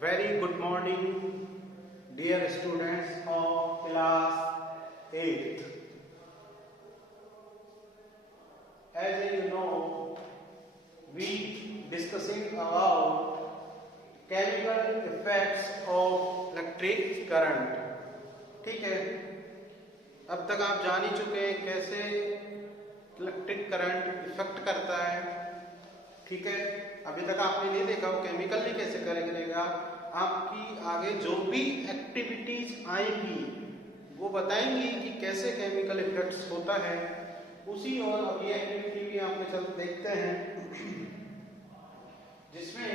Very good morning, dear students of class 8th. As you know, we discussing about chemical effects of electric current. ठीक है, अब तक आप जान ही चुके हैं कैसे इलेक्ट्रिक करंट इफेक्ट करता है। ठीक है, अभी तक आपने नहीं देखा वो केमिकली कैसे करेगा। आपकी आगे जो भी एक्टिविटीज आएंगी वो बताएंगी कि कैसे केमिकल इफेक्ट्स होता है। उसी और अब ये एक्टिविटी भी आप चल देखते हैं, जिसमें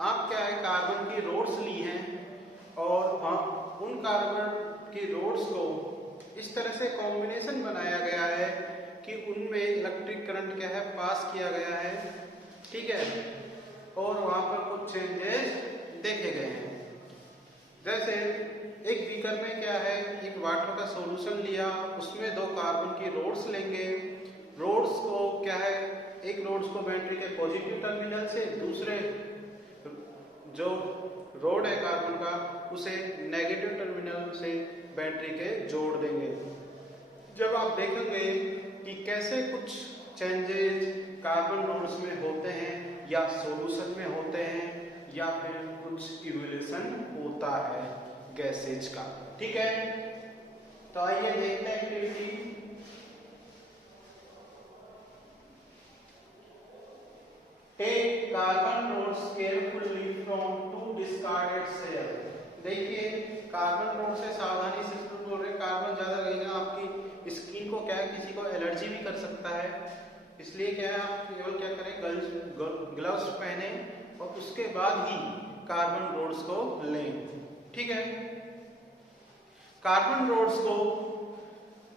आप क्या है कार्बन की रोड्स ली हैं और उन कार्बन की रोड्स को इस तरह से कॉम्बिनेशन बनाया गया है कि उनमें इलेक्ट्रिक करंट क्या है पास किया गया है। ठीक है, और वहां पर कुछ चेंजेस देखे गए हैं। जैसे एक बीकर में क्या है, एक वाटर का सॉल्यूशन लिया, उसमें दो कार्बन की रोड्स लेंगे। रोड्स को क्या है, एक रोड्स को बैटरी के पॉजिटिव टर्मिनल से, दूसरे जो रोड है कार्बन का उसे नेगेटिव टर्मिनल से बैटरी के जोड़ देंगे। जब आप देखेंगे कि कैसे कुछ चेंजेस कार्बन रोड्स में होते हैं या सॉल्यूशन में होते हैं या फिर कुछ इवोल्यूशन होता है गैसेज का। ठीक है, तो आइए देखते हैं activity. Take carbon rods carefully from two discarded cell. देखिए कार्बन रोड से सावधानी से बोल रहे, कार्बन ज्यादा रहेगा आपकी स्किन को क्या है, किसी को एलर्जी भी कर सकता है। इसलिए क्या है, आप केवल क्या करें, ग्लव्स पहने और उसके बाद ही कार्बन रोड्स को लें। ठीक है, कार्बन रोड्स को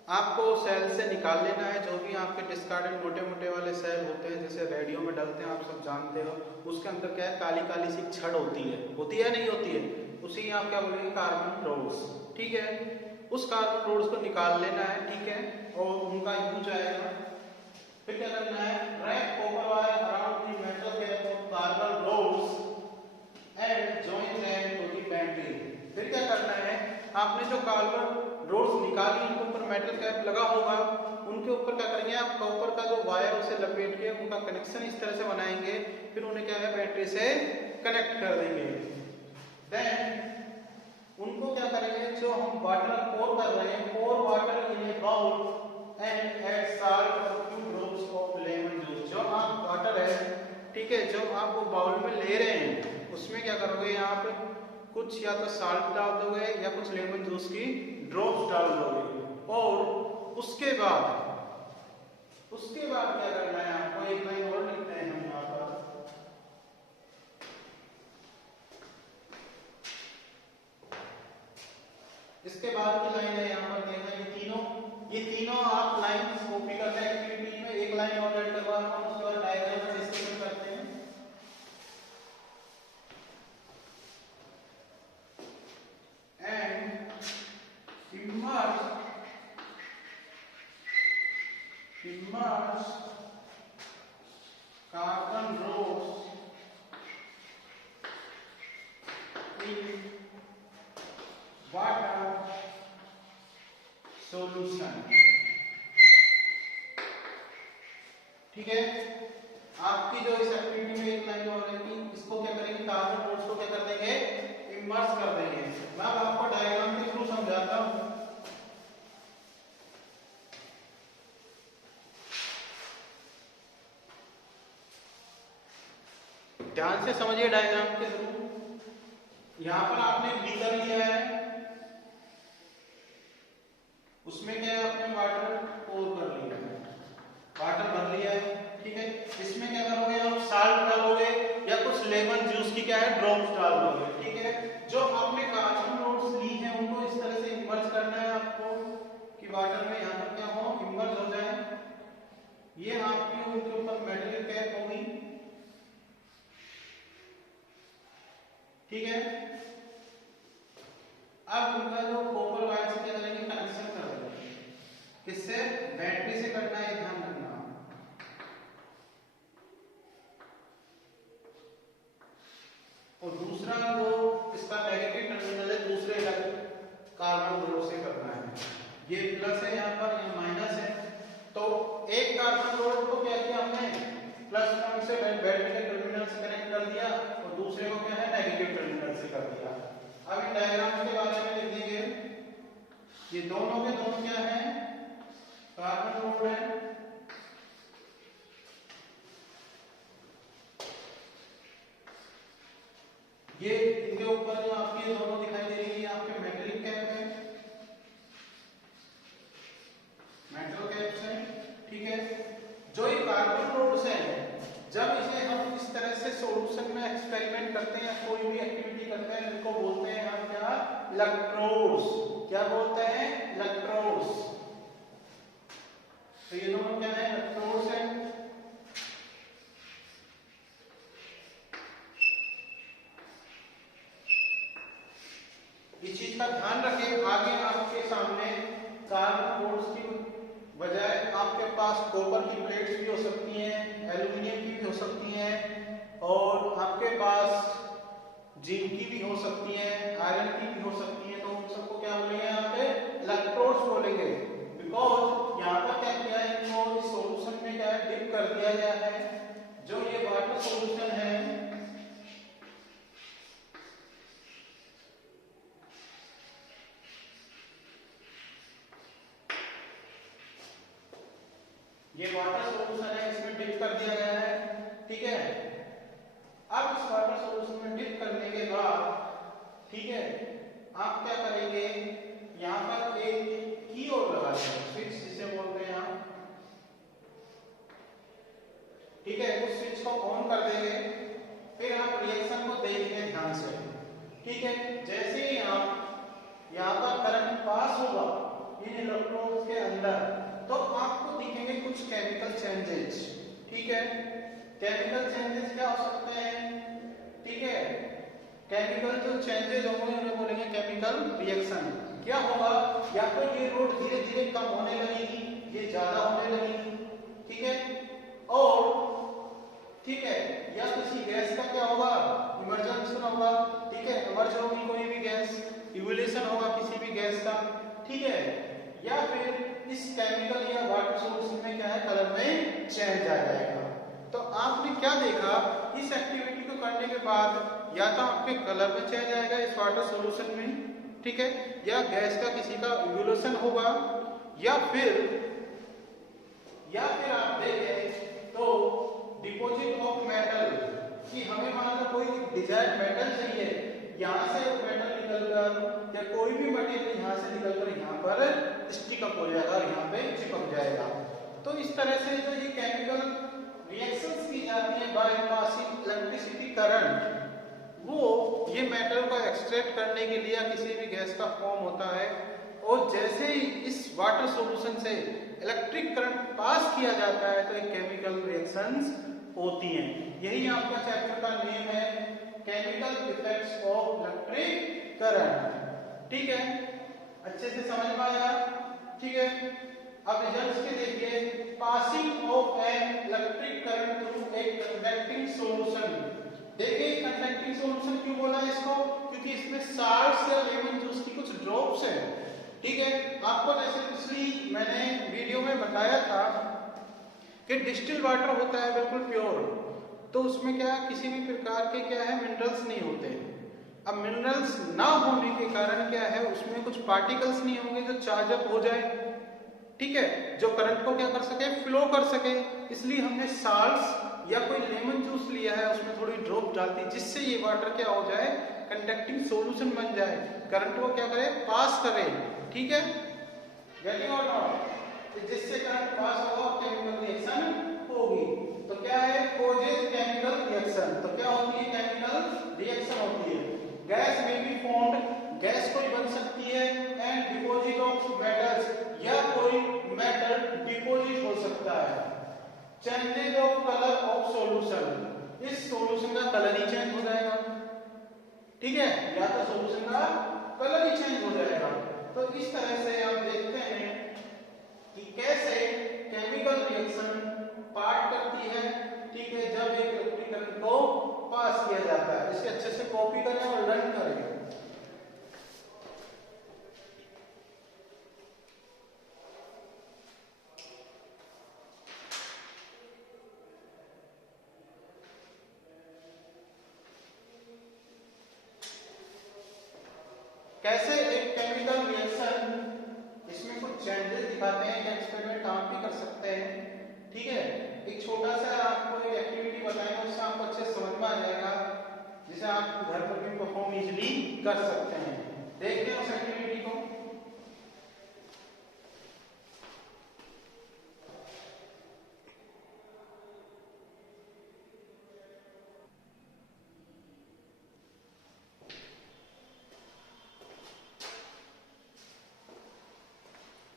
आपको सेल से निकाल लेना है। जो भी आपके डिस्कार्डेड मोटे मोटे वाले सेल होते हैं, जैसे रेडियो में डालते हैं, आप सब जानते हो, उसके अंदर क्या है काली काली सी छड़ होती है नहीं होती है, उसी आप क्या बोलेंगे कार्बन रोड्स। ठीक है, उस कार्बन रोड्स को निकाल लेना है। ठीक है, और उनका यूज आएगा। फिर क्या करना है, wrap copper wire around the metal cap of carbon rods and join them to the battery. फिर क्या करना है, आपने जो कार्बन रोड्स निकाली उनके ऊपर मेटल कैप लगा होगा, उनके ऊपर क्या करेंगे आप कॉपर का जो वायर उसे लपेट के उनका कनेक्शन इस तरह से बनाएंगे। फिर उन्हें क्या है बैटरी से कनेक्ट कर देंगे। देन उनको क्या करेंगे, जो हम वाटर पोर कर रहे हैं, pour water in a bowl and add salt और few drops of lemon juice. जो आप वाटर है, ठीक है, जो आप वो बाउल में ले रहे हैं उसमें क्या करोगे, यहाँ पे कुछ या तो साल्ट डाल दोगे या कुछ लेमन जूस की ड्रॉप्स डाल दोगे। और उसके बाद क्या करना है आपको, एक लाइन और लिखते हैं हम यहाँ पर। इसके बाद की लाइन है यहाँ पर देखना, ये तीनों आप लाइंस कॉपी करते हैं एक्टिविटी में। एक लाइन और ऐड करवा रहा हूँ, उसके बाद डायग्राम में डिस्कशन करते हैं। And immerse carbon rods in water solution। ठीक है, आपकी जो इस एक्टिविटी में एक लाइन और है कि इसको क्या करेंगे, कार्बन रोड्स को क्या कर देंगे, इमर्स कर देंगे। मैं आपको डायग्राम के थ्रू समझाता हूं। ध्यान से समझिए डायग्राम के थ्रू। यहां पर आपने बीकर लिया है, उसमें क्या है आपने वाटर पोर कर लिया है, वाटर भर लिया है। ठीक है, इसमें क्या करोगे आप, साल्ट डालोगे या कुछ लेमन जूस की क्या है ड्रॉप्स डाल दोगे। ठीक है, जो आपने कार्बन रोड्स ली है उनको इस तरह से इमर्ज करना है आपको कि वाटर में यहाँ पर क्या हो, इमर्ज हो जाए। ये आपकी उनके ऊपर मेटल कैप होगी। ठीक है, अब उनका जो कॉपर वायर से क्या करेंगे, कनेक्शन कर देंगे। किससे, बैटरी से करना है, ध्यान रखना। और दूसरा जो इसका नेगेटिव टर्मिनल है दूसरे कार्बन रोड से करना है। ये प्लस है यहाँ पर, ये माइनस है। तो एक कार्बन रोड को क्या किया हमने, प्लस पॉइंट से बैटरी के टर्मिनल से कनेक्ट कर दिया और दूसरे को क्या है नेगेटिव टर्मिनल से कर दिया। अब इन डायग्राम के बारे में लिख दीजिए। ये दोनों के दोनों क्या है, कार्बन रोड है। ये इनके ऊपर जो आपकी दोनों दिखाई दे रही है आपके मेटलिक कैप है, मेटल कैप्स है, ठीक है। जो ये कार्बन रोड्स है, जब इसे हम इस तरह से सॉल्यूशन में एक्सपेरिमेंट करते हैं, कोई भी एक्टिविटी करते हैं, इनको बोलते हैं हम क्या, इलेक्ट्रोड्स। क्या बोलते हैं, इलेक्ट्रोड्स। तो ये दोनों क्या है, इलेक्ट्रोड्स है। इस चीज का ध्यान रखें, आगे आपके सामने कार्बन रोड्स की बजाय आपके पास कॉपर की प्लेट्स भी हो सकती हैं, एल्युमिनियम की भी हो सकती हैं, और आपके पास जिंक की भी हो सकती है, आयरन की भी हो सकती है। तो उन सबको क्या बोलेंगे यहाँ पे, इलेक्ट्रोड्स बोलेंगे। बिकॉज यहाँ पर क्या किया है, इनको इस सॉल्यूशन में क्या है, डिप कर दिया गया है। जो ये वाटर सॉल्यूशन है, ये वाटर सॉल्यूशन है, इसमें डिप कर दिया गया है, ठीक है। अब इस वाटर सॉल्यूशन में डिप करने के बाद, ठीक है, आप क्या करेंगे, यहाँ पर एक की और लगा देंगे, स्विच जिसे बोलते हैं आप, ठीक है। उस स्विच को ऑन कर देंगे, फिर आप रिएक्शन को देखेंगे ध्यान से, ठीक है। जैसे ही आप यहाँ पर करंट पास होगा इन इलेक्ट्रोड्स के अंदर, तो आपको दिखेंगे कुछ केमिकल चेंजेस, ठीक है। केमिकल चेंजेस क्या हो सकते हैं, ठीक है। केमिकल जो चेंजेस होंगे उन्हें बोलेंगे केमिकल रिएक्शन। क्या होगा, या तो ये रोड धीरे धीरे कम होने लगेगी, ये ज्यादा होने लगेगी, ठीक है। और ठीक है, या किसी गैस का क्या होगा, इमर्जन होगा, ठीक है, इमर्ज होगी कोई भी गैस, इवोल्यूशन होगा किसी भी गैस का, ठीक है। या फिर इस केमिकल या वाटर सॉल्यूशन में क्या है, कलर में चेंज आ जाएगा। तो आपने क्या देखा, इस एक्टिविटी को करने के बाद या तो आपके कलर में चेंज आएगा इस वाटर सॉल्यूशन में, ठीक है, या गैस का किसी का इवोल्यूशन होगा, या फिर आप देखें तो डिपॉजिट ऑफ मेटल, कि हमें मान लो कोई डिजायर्ड मेटल चाहिए, यहाँ से मेटल निकलकर या कोई भी मटेरियल यहाँ से निकलकर यहाँ पर स्टिक अप हो जाएगा, यहाँ पे चिपक जाएगा। तो इस तरह से जो ये केमिकल रिएक्शंस की जाती है बाय पासिंग इलेक्ट्रिसिटी करंट, वो ये मेटल को एक्सट्रैक्ट करने के लिए किसी भी गैस का फॉर्म होता है। और जैसे ही इस वाटर सॉल्यूशन से इलेक्ट्रिक करंट पास किया जाता है तो ये केमिकल रिएक्शंस होती हैं। यही आपका चैप्टर का नेम है, chemical effects of electric current, ठीक है। अच्छे से समझ में आया, ठीक है। अब रिजल्ट्स के देखिए, passing of an electric current through a conducting solution. देखिए कंडक्टिंग सॉल्यूशन क्यों बोला इसको, क्योंकि इसमें साल्ट्स या लेमन जूस की कुछ ड्रॉप्स हैं, ठीक है। आपको जैसे पिछली मैंने वीडियो में बताया था कि डिस्टिल वाटर होता है बिल्कुल प्योर, तो उसमें क्या किसी भी प्रकार के क्या है मिनरल्स नहीं होते। अब मिनरल्स ना होने के कारण क्या है, उसमें कुछ पार्टिकल्स नहीं होंगे जो चार्ज अप हो जाए, ठीक है, जो करंट को क्या कर सके, फ्लो कर सके। इसलिए हमने साल्ट्स या कोई लेमन जूस लिया है, उसमें थोड़ी ड्रॉप डालती है, जिससे ये वाटर क्या हो जाए, कंडक्टिंग सॉल्यूशन बन जाए, करंट को क्या करे, पास करे, ठीक है। गेटिंग और नॉट, जिससे करंट पास होगा और केमिकल रिएक्शन होगी। तो क्या है, कोजेज केमिकल रिएक्शन। तो क्या होती है, केमिकल रिएक्शन होती है। गैस में बी फॉर्म्ड, गैस कोई बन सकती है, एंड डिपॉजिट ऑफ मेटल्स, या कोई मेटल डिपॉजिट हो सकता है। Changes of colour of solution, इस सॉल्यूशन का कलर ही चेंज हो जाएगा, ठीक है, या तो सॉल्यूशन का कलर ही चेंज हो जाएगा। तो इस तरह से हम देखते हैं कि कैसे केमिकल रिएक्शन पार्ट करती है, ठीक है, जब एक इलेक्ट्रिक करंट को पास किया जाता है। इसे अच्छे से कॉपी करें और लर्न करें। कैसे एक केमिकल रिएक्शन, इसमें कुछ चेंजेस दिखाते हैं, ये एक्सपेरिमेंट आप भी कर सकते हैं। ठीक है, एक छोटा सा आपको एक एक्टिविटी बताएंगे, उससे आपको अच्छे समझ में आ जाएगा, जिसे आप घर पर भी परफॉर्म इजीली कर सकते हैं। देखते हैं उस एक्टिविटी को।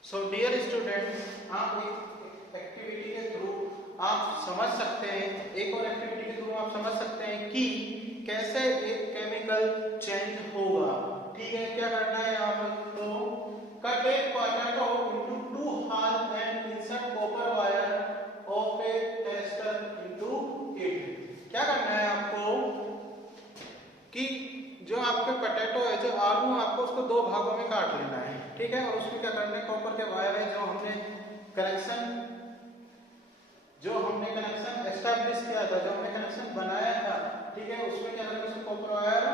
सो डियर स्टूडेंट्स, आप एक एक्टिविटी के थ्रू आप समझ सकते हैं, एक और एक्टिविटी के थ्रू आप समझ सकते हैं कि कैसे एक केमिकल चेंज होगा। ठीक है, क्या करना है आपको, cut A potato into 2 half and insert copper wire of A tester into it. क्या करना है आपको कि जो आपके पोटैटो है, जो आलू, आपको उसको 2 भागों में काट लेना है। ठीक है, और उसमें क्या करना है, कॉपर के वायर है जो हमने कनेक्शन एस्टैब्लिश किया था, जो हमने कनेक्शन बनाया था, ठीक है, उसमें क्या करना है, उसमें कॉपर वायर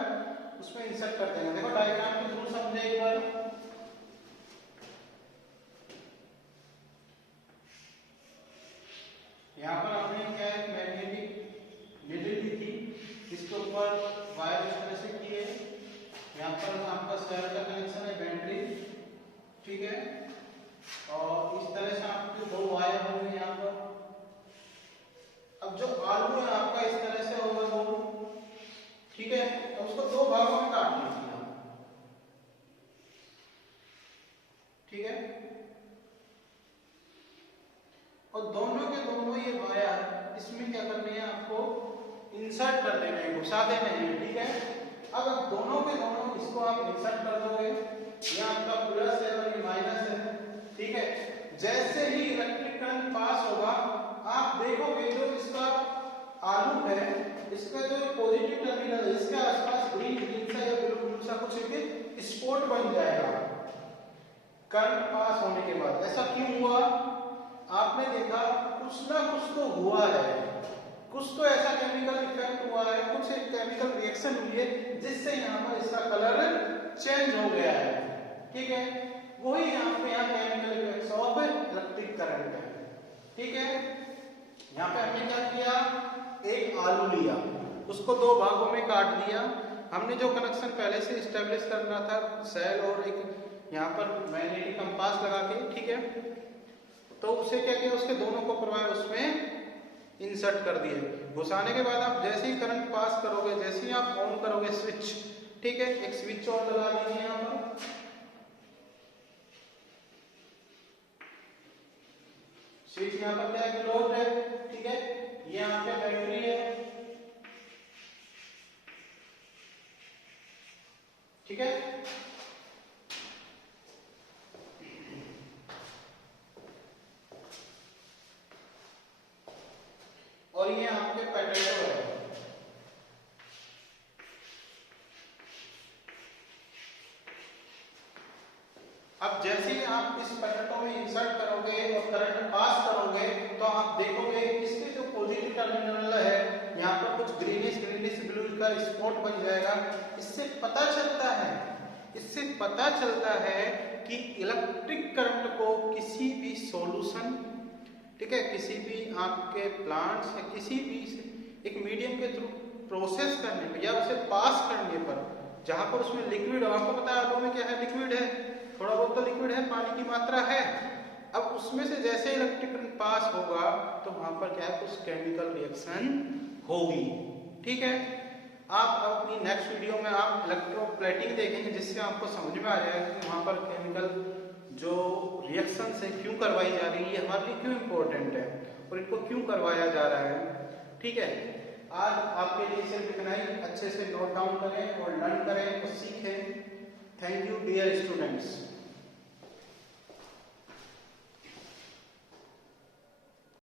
उसमें इंसर्ट कर देंगे। देखो डायग्राम के थ्रू समझे एक बार। यहाँ पर हमने क्या है, मैग्नेटिक नीडल ली थी, इसके ऊपर वायर इस तरह से किए। यहाँ पर आपका सेल का कनेक्शन है, बैटरी, ठीक है, और इस तरह से आपके 2 वायर होंगे यहाँ पर। अब जो आलू है आपका इस तरह से होगा 2, ठीक है, तो उसको 2 भागों में काट लीजिए आप। ठीक है, और दोनों के दोनों ये वायर इसमें क्या करने हैं, आपको इंसर्ट कर देने हैं, घुसा देने हैं। ठीक है, अब दोनों के दोनों इसको आप इंसर्ट कर दोगे, ये आपका प्लस है और ये माइनस है। ठीक है, जैसे ही इलेक्ट्रिक करंट पास होगा, आप देखोगे जो इसका आलू है, इसका जो पॉजिटिव टर्मिनल है, इसके आसपास ग्रीन ग्रीन सा या ब्लू सा कुछ एक स्पॉट बन जाएगा करंट पास होने के बाद। ऐसा क्यों हुआ, आपने देखा कुछ ना कुछ तो हुआ है, कुछ तो ऐसा केमिकल इफेक्ट हुआ है, कुछ एक केमिकल रिएक्शन हुई है, जिससे यहाँ पर इसका कलर चेंज हो गया है। ठीक है, वही यहाँ chemical effect of electric current है। ठीक है, यहाँ पे हमने क्या किया, एक आलू लिया, उसको 2 भागों में काट दिया। हमने जो कनेक्शन पहले से स्टेब्लिश करना था, सेल और एक यहाँ पर मैग्नेटिक कंपास लगा के, ठीक है, तो उसे क्या किया, उसके दोनों को परवाह उसमें इंसर्ट कर दिए। घुसाने के बाद आप जैसे ही करंट पास करोगे, जैसे ही आप ऑन करोगे स्विच, ठीक है, एक स्विच ऑन लगा दीजिए यहाँ पर। स्विच यहाँ पर क्या है, क्लोज है। ठीक है, ये यहाँ पे बैटरी है। ठीक है, और ये आपके पोटैटो है। अब जैसे ही आप इस पोटैटो में इंसर्ट करोगे और करंट पास करोगे, तो आप देखोगे इसके जो पॉजिटिव टर्मिनल है, यहाँ पर कुछ ग्रीनिश ब्लू का स्पॉट बन जाएगा। इससे पता चलता है कि इलेक्ट्रिक करंट को किसी भी सॉल्यूशन, ठीक है, किसी भी आपके प्लांट्स या किसी भी एक मीडियम के थ्रू प्रोसेस करने पर या उसे पास करने पर, जहां पर उसमें लिक्विड, आपको पता है आलू में क्या है, लिक्विड है, थोड़ा बहुत तो लिक्विड है, पानी की मात्रा है। अब उसमें से जैसे इलेक्ट्रिक करंट पास होगा, तो वहां पर क्या है, कुछ केमिकल रिएक्शन होगी। ठीक है, आप अपनी नेक्स्ट वीडियो में आप इलेक्ट्रोप्लेटिंग देखेंगे, जिससे आपको समझ में आ जाएगा कि वहां पर केमिकल जो रिएक्शन है क्यों करवाई जा रही है, हमारे लिए क्यों इम्पोर्टेंट है और इनको क्यों करवाया जा रहा है। ठीक है, आज आपके लिए सिर्फ इतना ही। अच्छे से नोट डाउन करें और लर्न करें और सीखें। Thank you dear students.